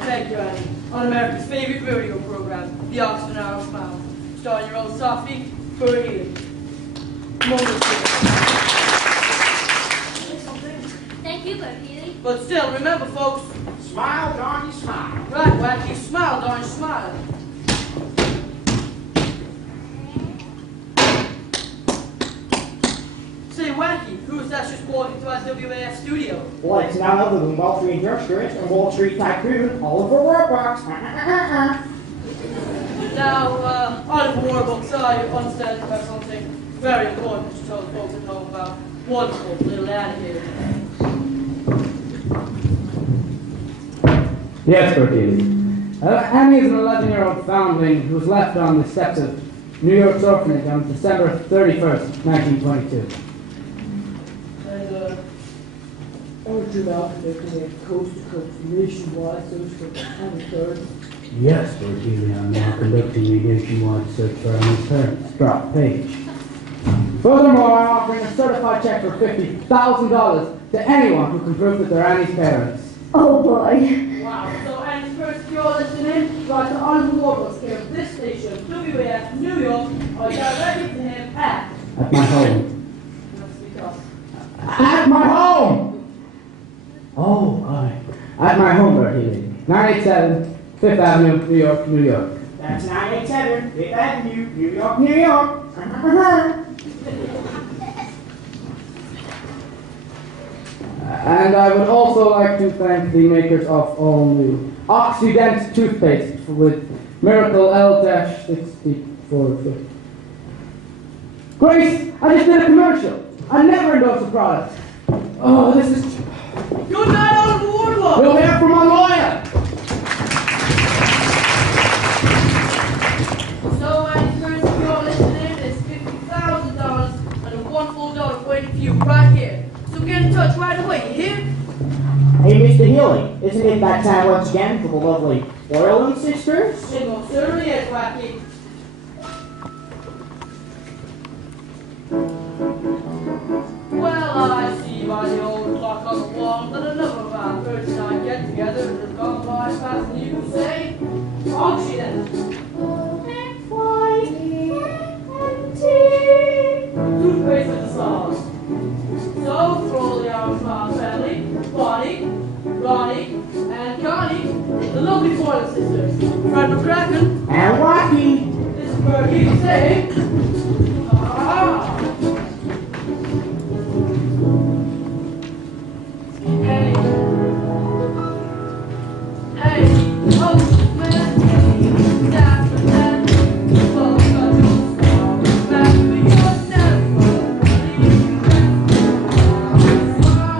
Thank you, Annie. On America's favorite rodeo program, the Oxford Hour Smile, starring your old softy, Bert Healy. Thank you, Bert Healy. But still, remember, folks. Smile, darn smile. Right, Wacky, smile, darn smile. Say, Wacky, who's that just walking to our WAF studio? Well, it's none other than wealthy industrialist and Wall Street tycoon Oliver Warbucks. Now, Oliver Warbucks, I understand you have something very important to tell the folks at home about. Wonderful little Annie here. Yes, Bert Healy. Annie is an 11-year-old foundling who was left on the steps of New York's orphanage on December 31st, 1922. Aren't you now conducting a coast-to-coast nationwide search for Annie's parents? Yes, Bert Healy, I'm now conducting a nationwide search for Annie's parents. Drop page. Furthermore, I'm offering a certified check for $50,000 to anyone who can prove that they're Annie's parents. Oh boy. Wow, so Annie's parents, if you're listening, write to Oliver Warbucks here at this station, WAF, New York, or directly to him at my home. That's because. At my home! Oh, at my home, Bert Healy. 987 Fifth Avenue, New York, New York. That's 987 Fifth Avenue, New York, New York. And I would also like to thank the makers of all new Oxydent toothpaste with Miracle L-64. Grace, I just did a commercial. I never endorse a product. Oh, this is... Good night, Oliver Warbucks! You'll hear from my lawyer! So, Annie's parents, if you're listening, there's $50,000 and a wonderful dollar waiting for you right here. So get in touch right away, you hear? Hey, Mr. Healy, isn't it that time once again for the lovely Oil Sisters? It most certainly is, Wacky. Well, I see by the old clock on the wall that a number of our first night get-togethers has gone by faster than you can say. Oxydent. Toothpaste with the sauce. So, for all the Arms Smile family, Bonnie, Ronnie, and Connie, the lovely Oil Sisters, Fred McCracken, And Rocky. this is Bert Healy saying, ah! Hey, oh, man, stop for that. Well, got your star, back to your never. Smile.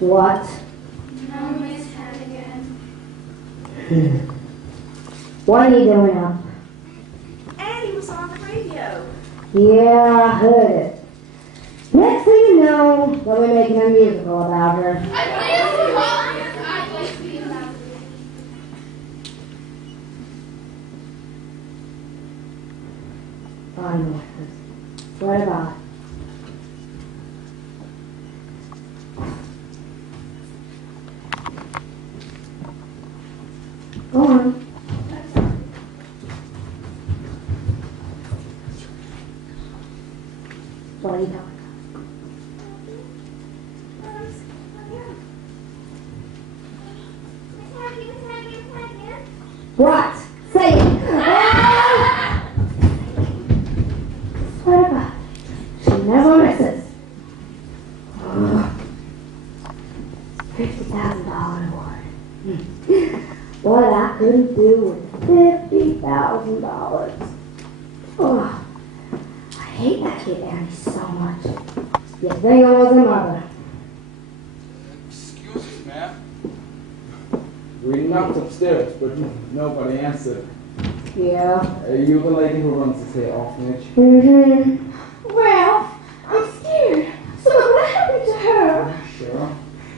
What? No, Miss Hannigan. What are you doing up? Annie was on the radio. Yeah, I heard it. Next thing you know, they'll be making a musical about her. Fine, Marcus. What about it? Go on. What are you talking about? What? Say it. Swear to God, she never misses. $50,000 reward. What I couldn't do with $50,000. Oh, I hate that kid Annie so much. You think I was a mother? Excuse me, ma'am. We knocked upstairs, but nobody answered. Yeah. Are you the lady who runs this here orphanage? Mm-hmm. Well, I'm scared. So what happened to her? Sure.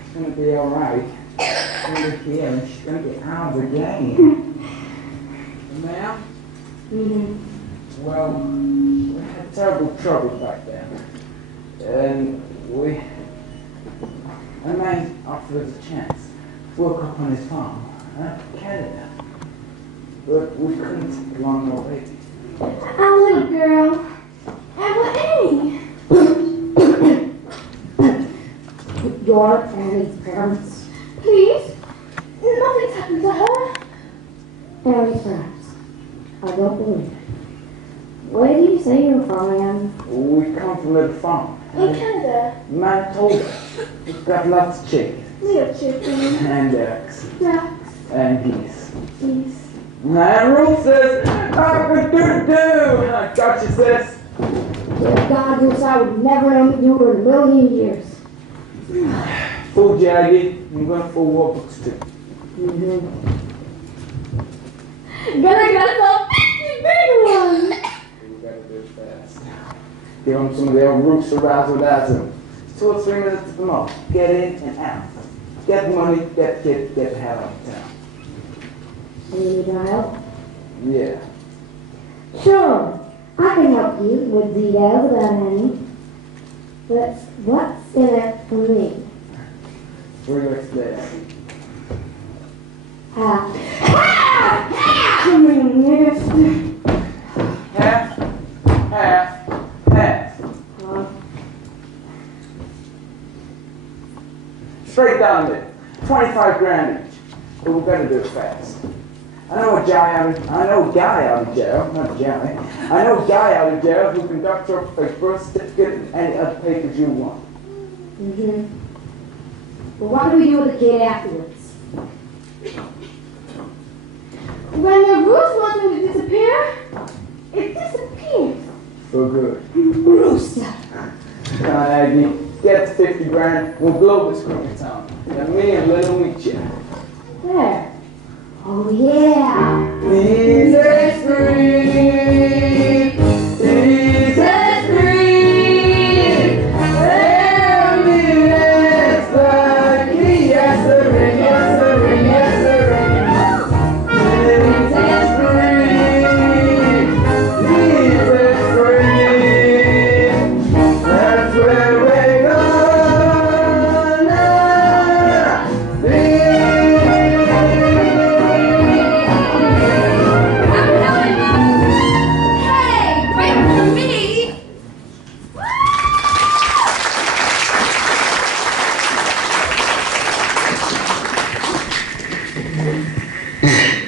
It's gonna be alright. She's gonna be here and she's gonna get out of the game. Ma'am? Mm-hmm. Well, we had terrible trouble back then. And a man offered us a chance to work up on his farm, Canada. But we couldn't take along no baby. Our little girl. Our Annie. Your Annie's parents. Please. Nothing's happened to her. Annie's parents. I don't believe it. Where do you say you're from, Anne? We come from a little farm. In Canada. The man told us we've got lots of chickens Little chicken. and ducks Ducks. and geese. Please. And Ruth says, "Do-do-do." I got you, sis. If God knows I would never know you in a million years. Full Jaggy. I'm going for war books too. Mm-hmm. Gonna get us a big one. We gotta do it fast. Give them some of their roots to razzle dazzle. 2 or 3 minutes at the most. Get in and out. Get the money, get the kid, get the hell out of town. You need my help? Yeah. Sure. I can help you with details about Annie. But what's in it for me? Where you there? Half. Come in, nasty. Half, half, half. Straight down there. 25 grand each. But we gotta do it fast. I know a guy out of jail, not Johnny. I know a guy out of jail who can doctor up a birth certificate and any other papers you want. Mm-hmm. Well, what do we do with the kid afterwards? When the roost wants him to disappear, it disappears. For good. Rooster. Come on, Aggie. Get the 50 grand. We'll blow this crooked town. And me and Little meet you. Where? Oh, yeah. Jesus Street. Jesus Street. Tell me that's lucky. Yes, sir. Yes, sir. Yes, sir. Jesus Street. Jesus Street. That's where we're gonna be.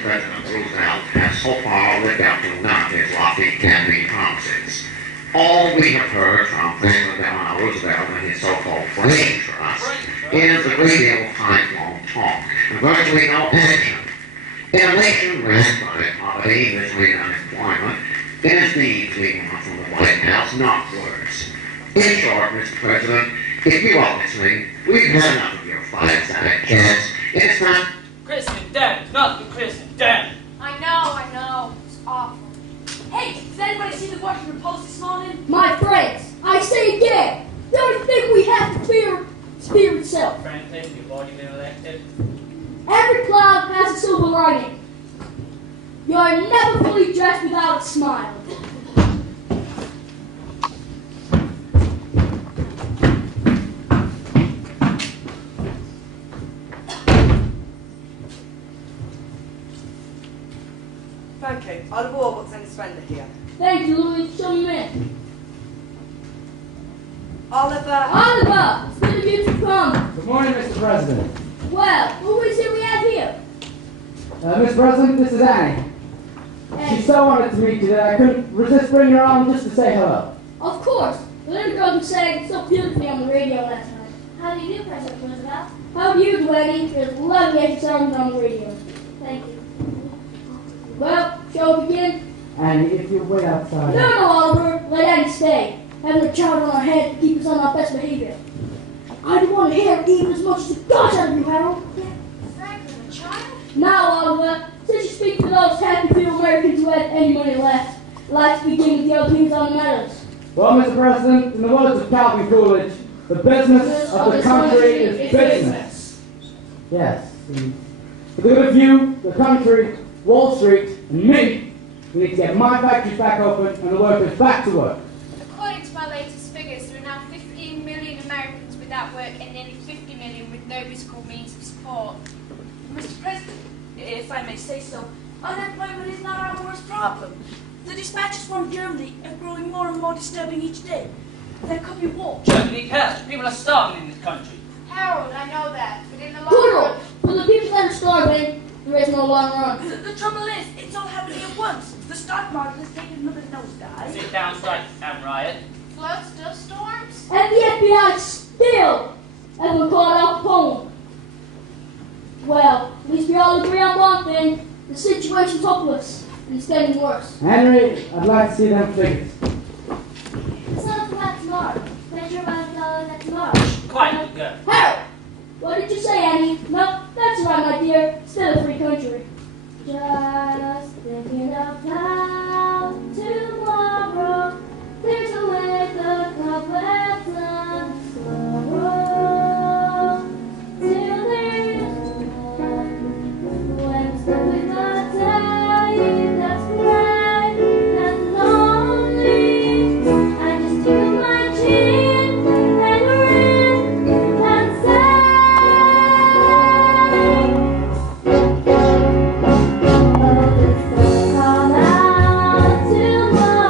President Roosevelt has so far lived up to none of his lofty campaign promises. All we have heard from President Delano Roosevelt and his so-called brain trust is a great deal of high-flown talk and virtually no action. In a nation riddled by poverty, misery, and unemployment, it is deeds we want from the White House, not words. In short, Mr. President, if you owe us me, we've had enough of your fights at kids. It's not. Christening, damn it. Not the christening, damn it. I know. It's awful. Hey, did anybody see the Washington Post this morning? My friends, I say again, don't think we have to fear spirit itself. Franklin, you've already been elected. Every cloud has a silver lining. You are never fully dressed without a smile. Thank you. I'll go over to the spender here. Thank you, Louis. Show me in. Oliver! Oliver! It's good of you to come. Good morning, Mr. President. Well, who is it we have here? Mr. President, this is Annie. She And, so wanted to meet you that I couldn't resist bringing her on just to say hello. of course, the little girl who sang so beautifully on the radio last night. How do you do, President Roosevelt? How do you do, Annie? There's lovely as songs on the radio. Thank you. Well, shall we begin? Annie, if you'll wait outside. No, Oliver. Let Annie stay. Having a child on our head to keep us on our best behavior. I don't want to hear even as much as the gosh out of you, Harold. Franklin, a child? Now, Oliver, since you speak to those happy few Americans who had any money left, let's begin with the other things on the matters. Well, Mr. President, in the words of Calvin Coolidge, the business of the country is business. Yes. And for the good of you, the country, Wall Street, and me, we need to get my factories back open and the workers back to work. According to my latest figures, there are now 15 million Americans without work and nearly 50 million with no physical means of support. Mr. President, if I may say so, unemployment is not our worst problem. The dispatches from Germany are growing more and more disturbing each day. There could be war. Germany, hell, people are starving in this country. Harold, I know that, but in the long Poodle! run... For the people that are starving, there is no long run. The trouble is, it's all happening at once. The stock market has taken another nosedive. Sit down, strike, and riot. Floods, dust storms? And the FBI still hasn't called out Poland. Well, at least we all agree on one thing. The situation's hopeless, and it's getting worse. Henry, I'd like to see them figures. It's not about tomorrow. Measure about that tomorrow. Quiet, girl. Harold! What did you say, Annie? No, that's right, my dear. Still a free country. Just thinking about tomorrow. There's a way the cobwebs unfurl. Till there's one. When stuck with a day that's bright and lonely, I just tickle my chin and grin and say, oh, it's gonna come out tomorrow.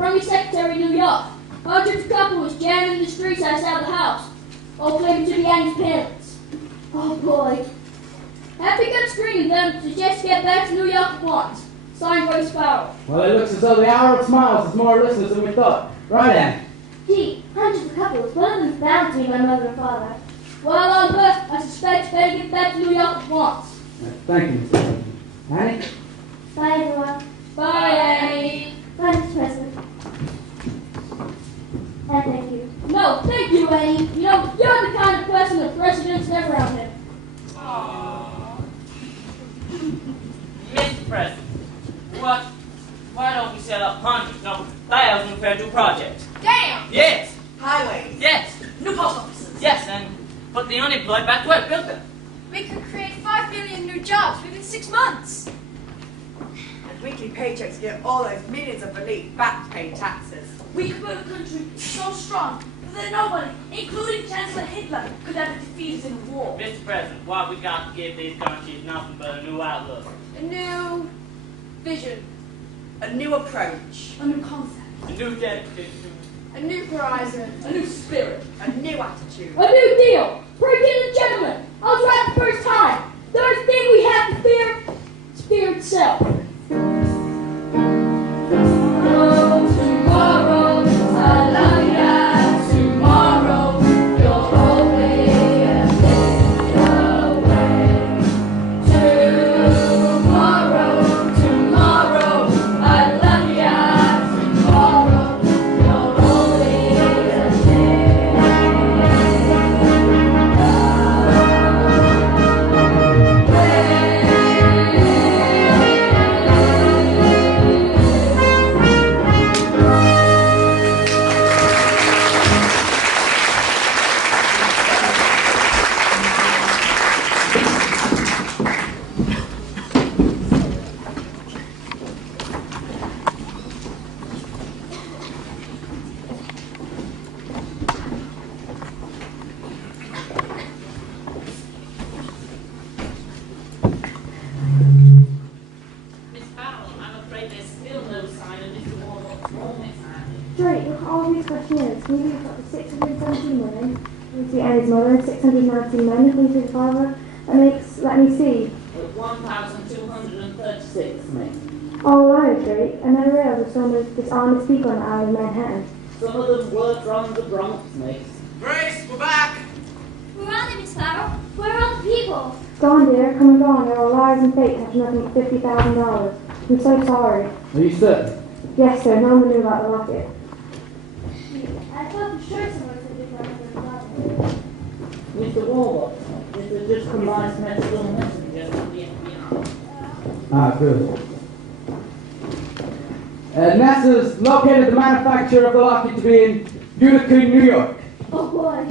from your secretary in New York. Hundreds of couples jamming the streets outside the house, all claiming to be Annie's parents. Oh boy. Happy got screening them suggest get back to New York at once. Signed Ray Sparrow. Well, it looks as though the Hour of Smiles has more listeners than we thought. Right, Anne? Gee, hundreds of couples. One of them's bound to be my mother and father. While on Earth, I suspect better get back to New York at once. Thank you, Mr. President. Annie? Bye, everyone. Bye, Annie. Bye, Mr. President. And thank you. No, thank you, Annie. You know, you're the kind of person the president's never out there. Mr. President, why don't we set up hundreds, no, thousands of federal projects? Damn! Yes, Highways, yes, new post offices. yes, and put the unemployed back to work, build them. We could create 5 million new jobs within 6 months. And weekly paychecks get all those millions of elite back to pay taxes. We could build a country so strong that nobody, including Chancellor Hitler, could ever defeat us in a war. Mr. President, why we got to give these countries nothing but a new outlook? A new vision. A new approach. A new concept. A new dedication. A new horizon. A new spirit. A new attitude. A new deal. Ladies and gentlemen, I'll try it the first time. The only thing we have to fear is fear itself. Oh, tomorrow, I love ya. Tomorrow, you're only a day away. Tomorrow, I love ya. Tomorrow, you're only a day Miss Powell, I'm afraid there's still no sign of Mr. Warlock's wrong, Drake, look at all these questionnaires. Maybe you've got the 617 women, including Annie's mother, and 619 men, including his father. That makes, let me see. 1,236, mate. Oh, right, Drake. I never realized there's so many dishonest people on the island of Manhattan. Some of them were from the Bronx, mate. Grace, we're back! Who are they, Miss Farrell? Where are the people? Gone, dear. Come and gone. They're all liars and fake. Have nothing but $50,000. I'm so sorry. Are you certain? Yes, sir. No one knew about the locket. I thought for sure someone said they were on Mr. Warlock, this is just combined medical messenger from the FBI. Ah, good. NASA's located the manufacturer of the locket to be in Utica, New York. Oh, boy.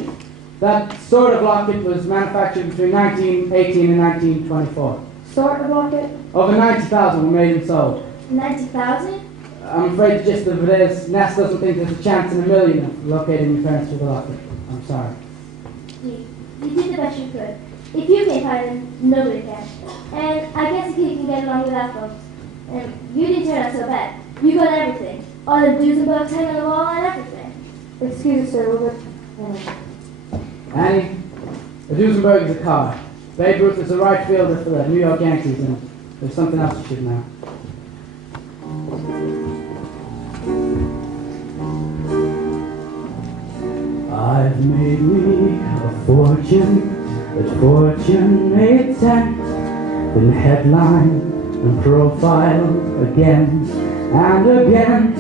That sort of locket was manufactured between 1918 and 1924. Sort of locket? Over 90,000 were made and sold. 90,000? I'm afraid the gist of it is, NASA doesn't think there's a chance in a million of locating your parents with the locket. I'm sorry. You did the best you could. If you can't find them, nobody can. And I guess a kid can get along without folks. And you didn't turn out so bad. You got everything. All the do's and bugs hanging on the wall and everything. Excuse us, sir. We're Annie, a Duesenberg is a car. Babe Ruth is a right fielder for the New York Yankees, and there's something else you should know. I've made me a fortune, but fortune made sense in headline and profile again and again.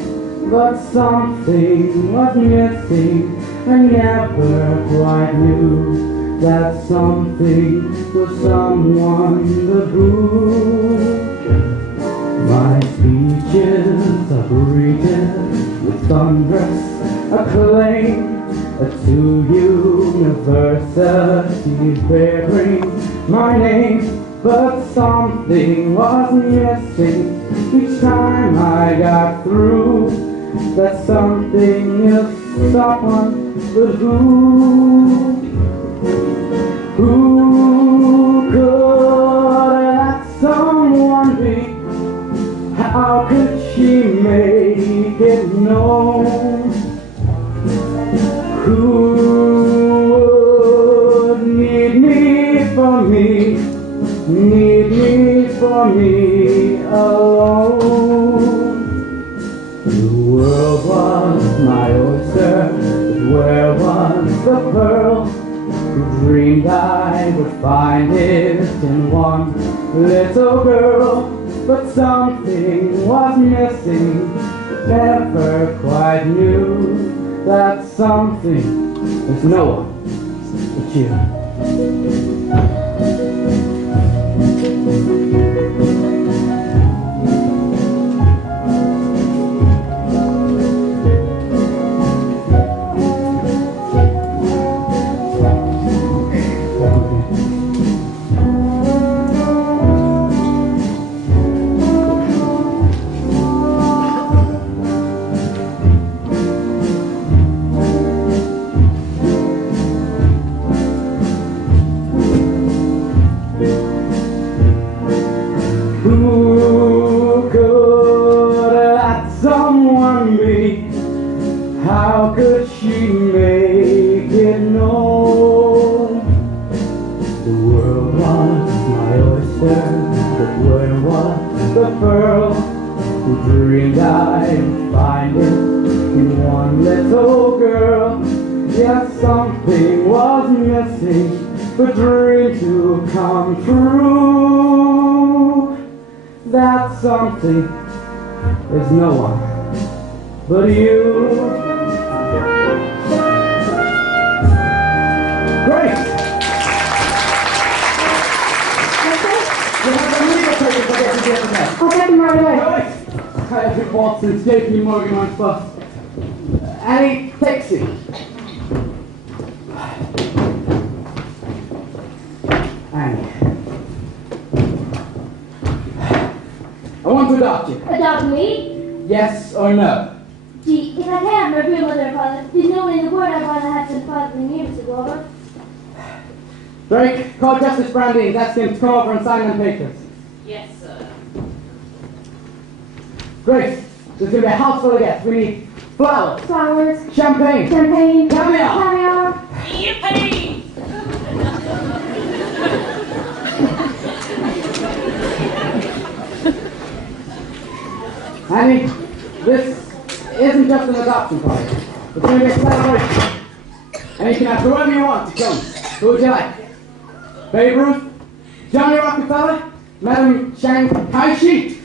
But something was missing, I never quite knew that something was someone the who. My speeches are greeted with thunderous acclaim to universities bearing my name. But something was missing each time I got through. That something is someone, but who? Who could that someone be? How could she make it it known who would need me for me alone. The world was my oyster, but where was the pearl? Who dreamed I would find it in one little girl? But something was missing, never quite knew that something is no one but you. Who could let someone be? How could she make it known? The world was my oyster, but where was the pearl? Who dreamed I'd find it in one little girl? Yes, something was missing, the dream to come true. That something is no one but you. Great! You have the legal papers I get to get today. I'll get them right away. No, wait! I have your Watson's JP Morgan on bus. Annie, taxi. Annie. I want to adopt you. Adopt me? Yes or no? Gee, if I can, my real mother and father, there's no way in the world I'd want to have some father than you, Mr. Glover. Drake, call Justice Brandine. Ask him to come over and sign them papers. Yes, sir. Grace, there's going to be a house full of guests. We need flowers, Flowers, champagne, champagne, caviar. caviar. Yippee! Annie, this isn't just an adoption party. It's going to be a celebration. And you can have whoever you want to come. Who would you like? Babe Ruth? Johnny Rockefeller? Madam Shanghai Shi?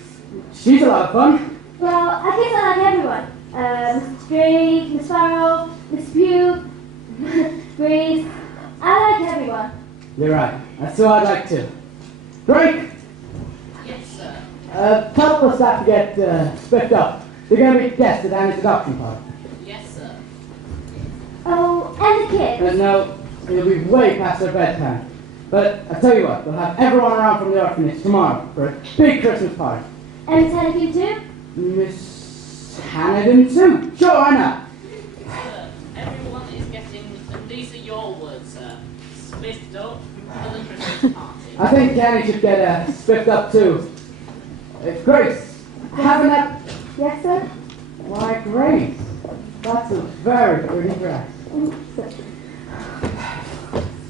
She's a lot of fun. Well, I guess I like everyone. Mr. Drake, Miss Farrell, Miss Pugh, Grace. I like everyone. You're right. That's who I'd like to. Drake! Yes, sir. Tell the staff to get spiffed up. They're going to be guests at Annie's adoption party. Yes, sir. Oh, and the kids. No, it'll be way past their bedtime. But I'll tell you what, we'll have everyone around from the orphanage tomorrow for a big Christmas party. And Miss Hannigan too? Miss Hannigan too? Sure, why not? Sir, everyone is getting, and these are your words, sir, spiffed up for the Christmas party. I think Annie should get spiffed up too. Grace, having that... Yes, sir? Why, Grace, that's a very pretty dress.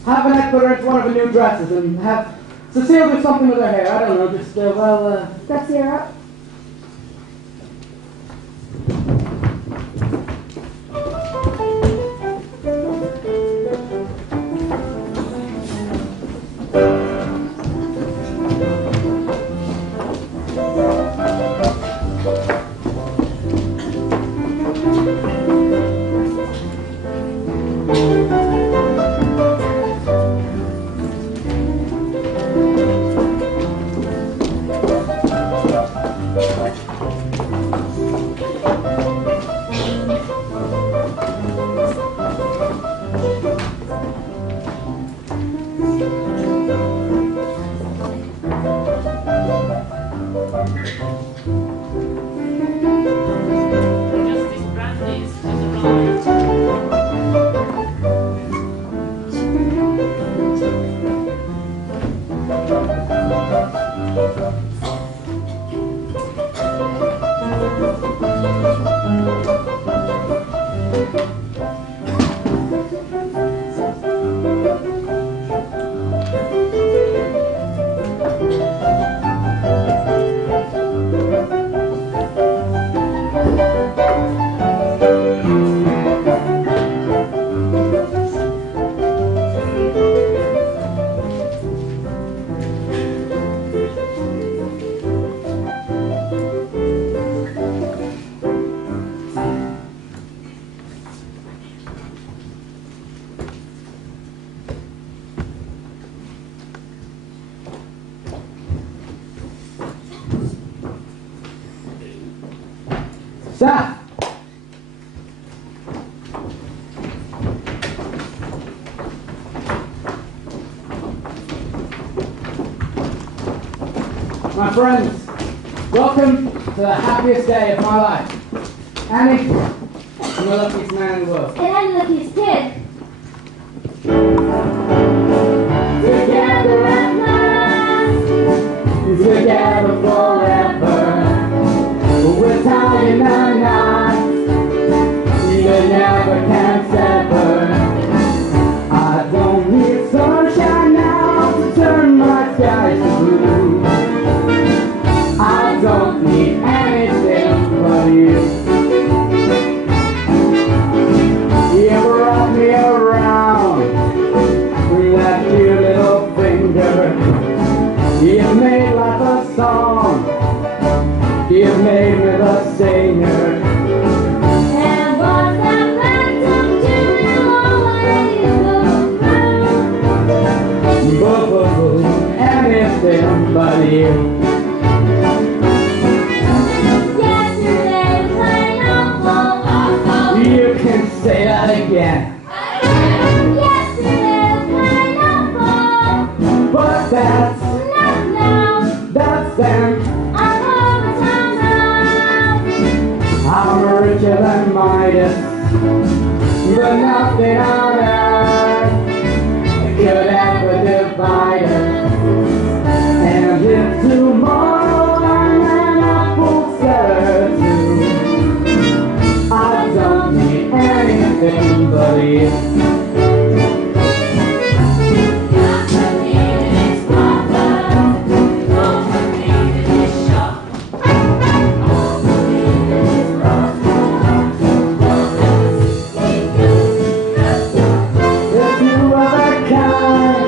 Have Annette put her into one of her new dresses and have Cecile do something with her hair. I don't know, just, Dress her up. Justice Brandy is Staff! My friends, welcome to the happiest day of my life. Annie, I'm the luckiest man in the world. And I'm the luckiest kid. Together at last, together forever. We're tying our knots, you never can sever. I don't need sunshine now to turn my skies to blue. I don't need anything but you. You wrap me around with that cute little finger. You made like a song. You made me the singer. And what's that phantom tune will always go Boo-boo-boo, anything but you. Yesterday was plain awful. You can say that again. Yesterday was plain awful. But that's Not now. that's them. I'm home now. I'm richer than Midas, but nothing on earth could ever divide us. And if tomorrow I'm an apple seller too, I don't need anything but you. If you were the kind,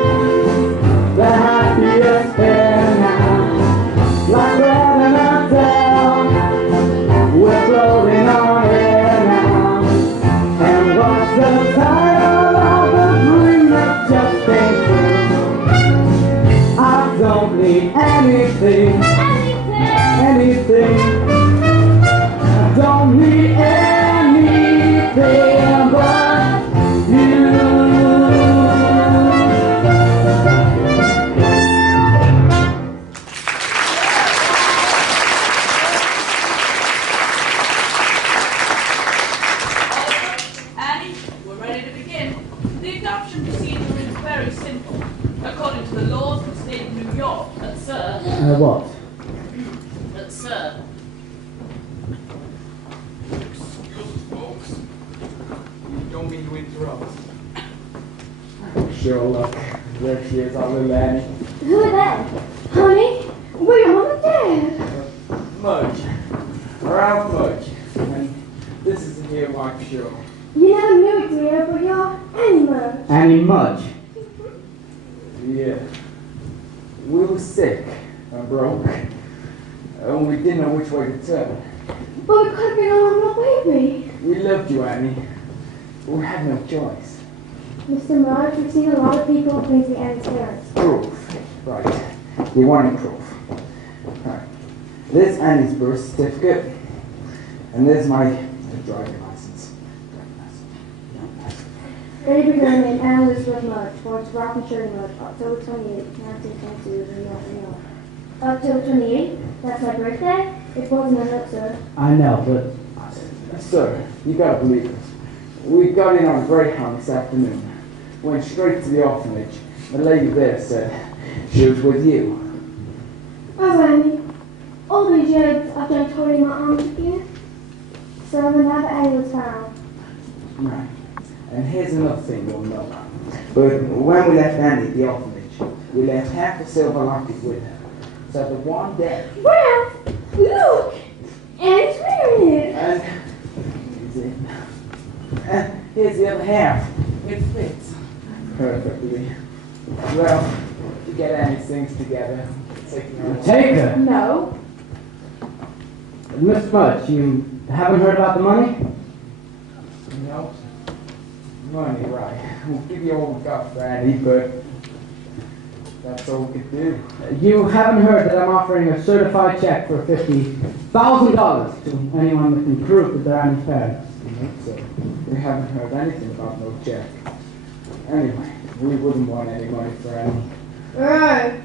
the happiest pair now, like bread and a tail, we're floating on air now. And what's the title of the dream that just came true? I don't need anything, anything. I don't need anything but you. Annie, we're ready to begin. The adoption procedure is very simple. According to the laws of the state of New York, sir. What? Sir. Excuse us, folks. Don't mean to interrupt. Sure, look. There she is, our little Annie. Who are they? Honey, where your mom and dad? Mudge. Ralph Mudge. And this is here my show. You never knew it, dear, but you're animals. Annie Mudge. Yeah. We were sick and broke. And we didn't know which way to turn. But we could have been on my baby. We loved you, Annie. But we had no choice. Mr. Mudge, we've seen a lot of people who think the Annie's parents. Proof. Right. We wanted proof. Right. There's Annie's birth certificate. And there's my driving license. Baby girl named Anne Elizabeth Mudge, born to Rock and Shirley Mudge, October 28, 1922, in New York. October 28th? That's my birthday? It wasn't a note, sir. I know, but Sir, you gotta believe us. We got in on a Greyhound this afternoon. Went straight to the orphanage. The lady there said she was with you. Oh, Annie. All these years I've done totally my arms with you. So whenever Annie was found. Right. And here's another thing you'll know. But when we left Annie at the orphanage, we left half the silver locket with her. So the one day. Well, look! Annie's wearing it. And here's the other half. It fits perfectly. Well, to get Annie's things together, take her. No. Miss Mudge, you haven't heard about the money? No. Money, right. We'll give you all we got for Annie, but that's That's all we could do. You haven't heard that I'm offering a certified check for $50,000 to anyone that can prove that they're Annie's parents. So we haven't heard anything about no check. Anyway, we wouldn't want any money for Annie. Right.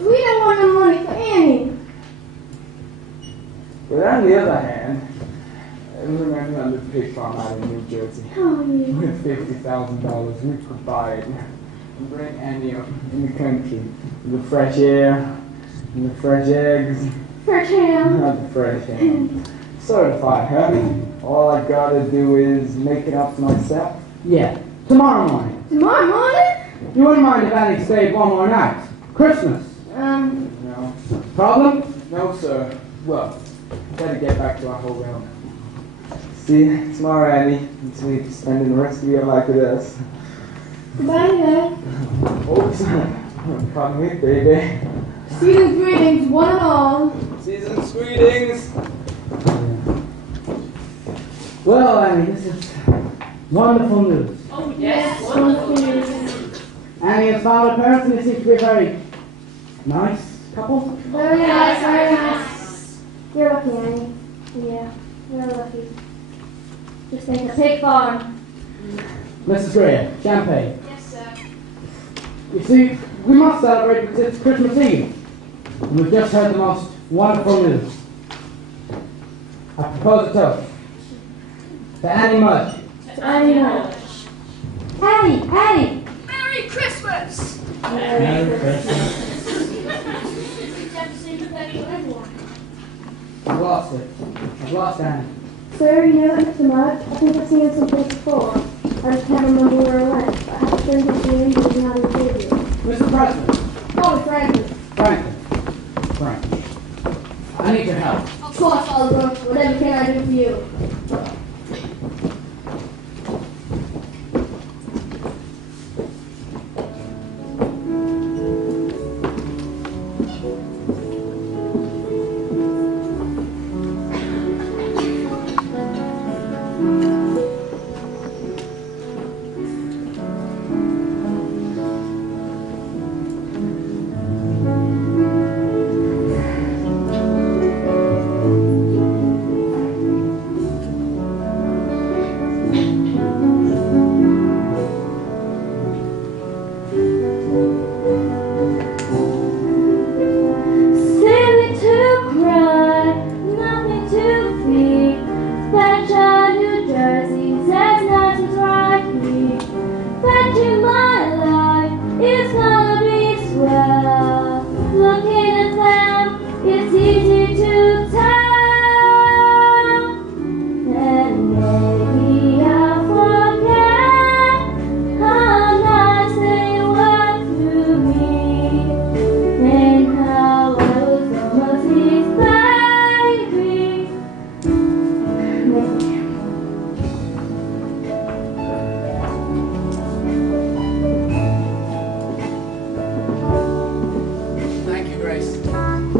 We don't want no money for Annie. But on the other hand, remember on the pig farm out in New Jersey? Oh, yeah. With $50,000, we could buy it and bring Annie up in the country. The fresh air, and the fresh eggs. Fresh ham. Not the fresh ham. Certified, honey. All I gotta do is make it up to myself. Yeah, tomorrow morning. Tomorrow morning? You wouldn't mind if Annie stayed one more night? Christmas. No. Problem? No, sir. Well, gotta get back to our hotel. See you tomorrow, Annie. Until we spending the rest of your life with us. Goodbye, Dad. Oops. Pardon me, baby. Season's greetings, one and all. Season's greetings. Well, Annie, this is wonderful news. Oh, yes. Wonderful news. Annie has found her parents and they seem to be a very nice couple. Very nice, very nice. You're lucky, Annie. Yeah, you're lucky. Just think a pig farm. Mrs. Greer, champagne. Yes, sir. You see, we must celebrate because it's Christmas Eve. And we've just heard the most wonderful news. I propose a toast. To Annie Mudge. To Annie Mudge. Annie! Merry Christmas! Merry Christmas. I've lost it. I've lost Annie. Sir, you know Mr. Mudge? I think I've seen him someplace before. I just can't remember where I went. But I have a friend who's here and doesn't know how to save you. Mr. President. Oh, Franklin. Frank. I need your help. Of course, Oliver. Whatever can I do for you?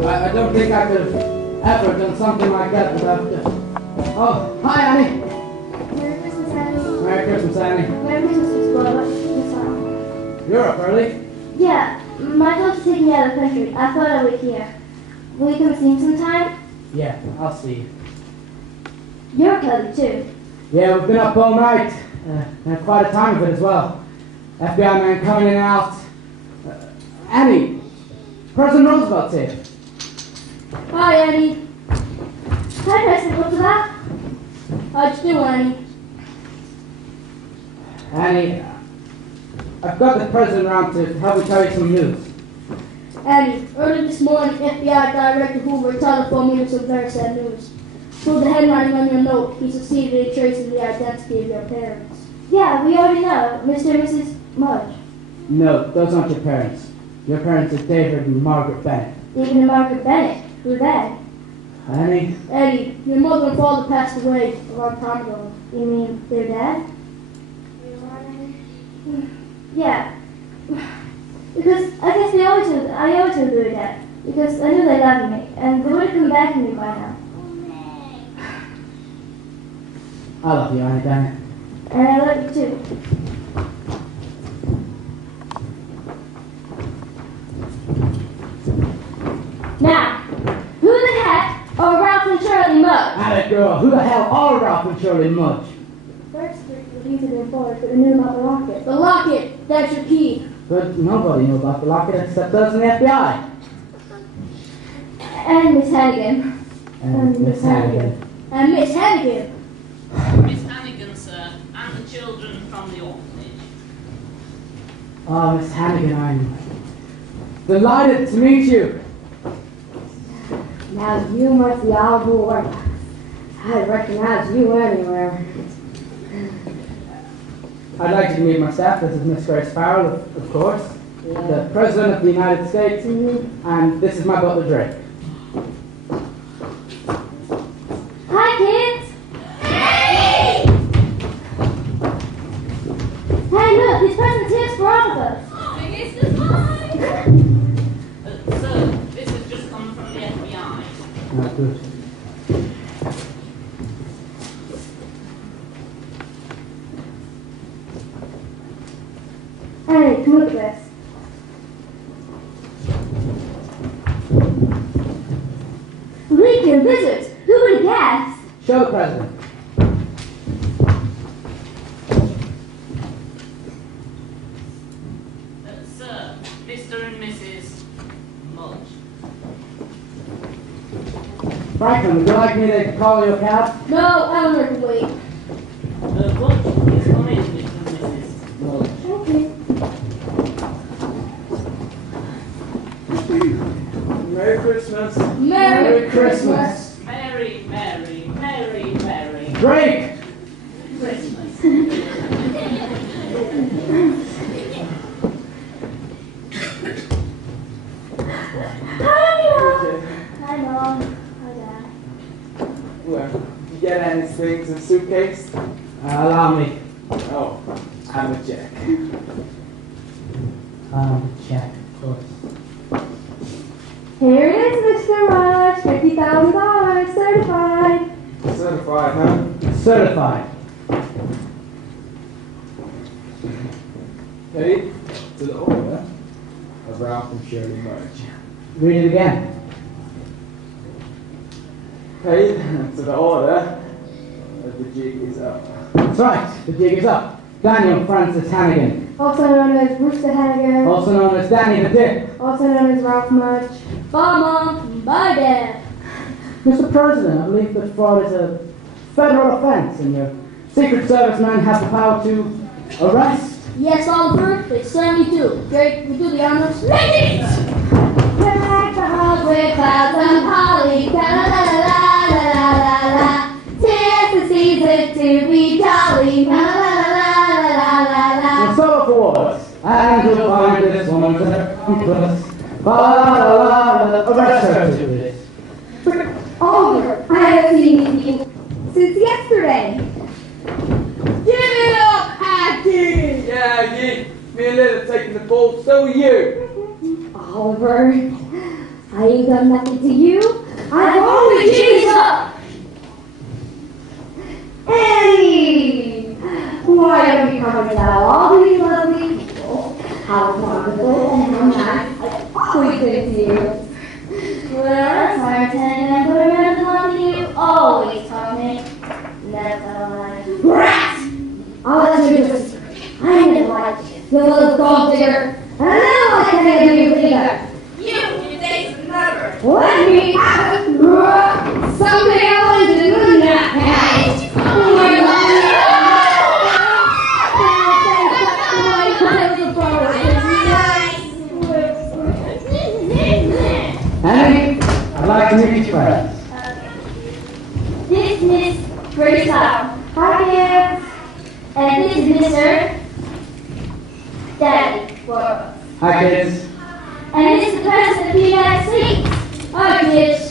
I don't think I could have ever done something like that without... Oh, hi, Annie. Merry Christmas, Annie. Merry Christmas, Annie. Merry Christmas, Miss Glover. You're up early. Yeah, my daughter's taking me out of the country. I thought I would here. Will you come see him sometime? Yeah, I'll see you. You're clever, too. Yeah, we've been up all night. Had quite a time of it as well. FBI man coming in and out. Annie, President Roosevelt's here. Hi, Annie. Hi, President. What's that? How'd you do, Annie? Annie, I've got the president around to help me tell you some news. Annie, early this morning, FBI Director Hoover telephoned me with some very sad news. Through the handwriting on your note, he succeeded in tracing the identity of your parents. Yeah, we already know. Mr. and Mrs. Mudge. No, those aren't your parents. Your parents are David and Margaret Bennett. David and Margaret Bennett. Who's that? Annie? Eddie, your mother and father passed away a long time ago. You mean their dad? Yeah. Because I guess I always knew they were dead. Because I knew they loved me. And they would have come back to me by now. I love you, Annie Bennett. And I love you too. girl. Who the hell are Ralph and Shirley Mudge? First, we used it in Florida, but we knew about the locket. The locket, that's your key. But nobody knew about the locket except us and the FBI. And Miss Hannigan. And Miss Hannigan. And Miss Hannigan. Miss Hannigan, sir, and the children from the orphanage. Oh, Miss Hannigan, I'm delighted to meet you. Now you must be all aboard. I'd recognize you anywhere. I'd like to meet my staff. This is Miss Grace Farrell, of course, the President of the United States, and this is my butler, Drake. Hi, kids. Hey! Hey, look, these presents here for all of us. Biggest is mine! Sir, this has just come from the FBI. Not good. Hey, come look at this. Lincoln Wizards! Who would have guessed? Show the President. Sir, Mr. and Mrs. Mudge. Franklin, would you like me to call you a cab? No, Eleanor can wait. Mudge, please come in, Mr. and Mrs. No. Okay. Merry Christmas. Merry Christmas. Merry, merry, merry, merry Drake! Christmas. Hi, Mom. Hi, Dad. Well, you get any things in the suitcase? Allow me. Oh, I'm a check. Check, of course. Here it is, Mr. Rush. $50,000 certified. Certified, huh? Certified. Paid to the order of Ralph and Shirley Mudge. Read it again. Paid to the order of the jig is up. That's right, the jig is up. Daniel Francis Hannigan, Also known as Brewster Hannigan. also known as Danny the Dick. Also known as Ralph Mudge. Bye, Mom. Bye, Dad. Mr. President, I believe that fraud is a federal offense, and your Secret Service men have the power to arrest. Yes, Oliver, they certainly do. Drake, we do the honors. Ladies! Deck the halls with clouds and holly. La la la la la la la. 'Tis the season to be jolly. La la la la la la And so forth. And you'll find this woman's accomplice. Arrest her to this. Oliver, I haven't seen you since yesterday. Give it up, Aggie! Yeah, you. Me and Lil are taking the ball, so are you. Oliver, I ain't done nothing to you. I've only Cheese cheated. up! Annie! Why have you come without all these lovely people? How wonderful and how nice. I've always been to you. Well, that's my attendant and put a medal on you. Always taught me. Never mind. Rat! I'll let you just. I never liked you. You little gold digger. And now I can't get you either. You days never. Let me out. Someday I want to do that. Oh my Annie, I'd like to meet you friends. This is Miss Grace Farrell. Hi, kids. And this is Mr. Daddy for us. Hi, kids. And this is the President of the United States. Hi, kids.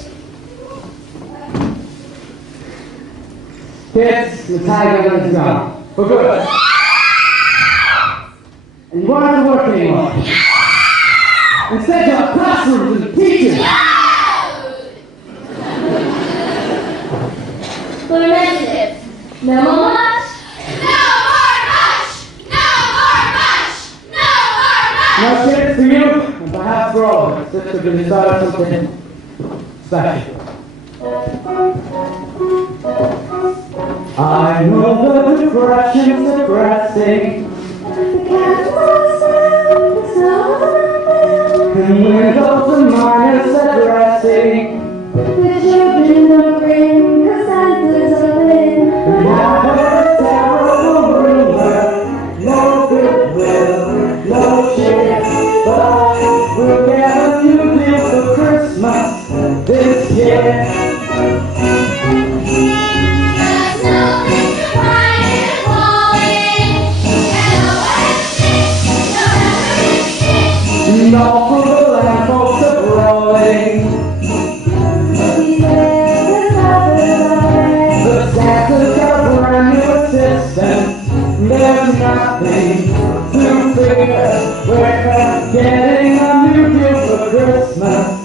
Kids, the tiger is gone. For good. And you won't have to work anymore. Instead, you'll have classrooms and teachers. For the residents, no more much. No kids for you, and perhaps for all of us. This could be the start of something special. I know the depression's depressing, The cat was sound, the sound. and windows and miners addressing. The children are grim, 'cause Santa's a limb. And I heard a terrible rumor, no goodwill, no cheer, but we'll get a new deal for Christmas this year. No for the lampposts are rolling. The Santa's got a brand new assistant. There's nothing to fear. We're getting a new deal for Christmas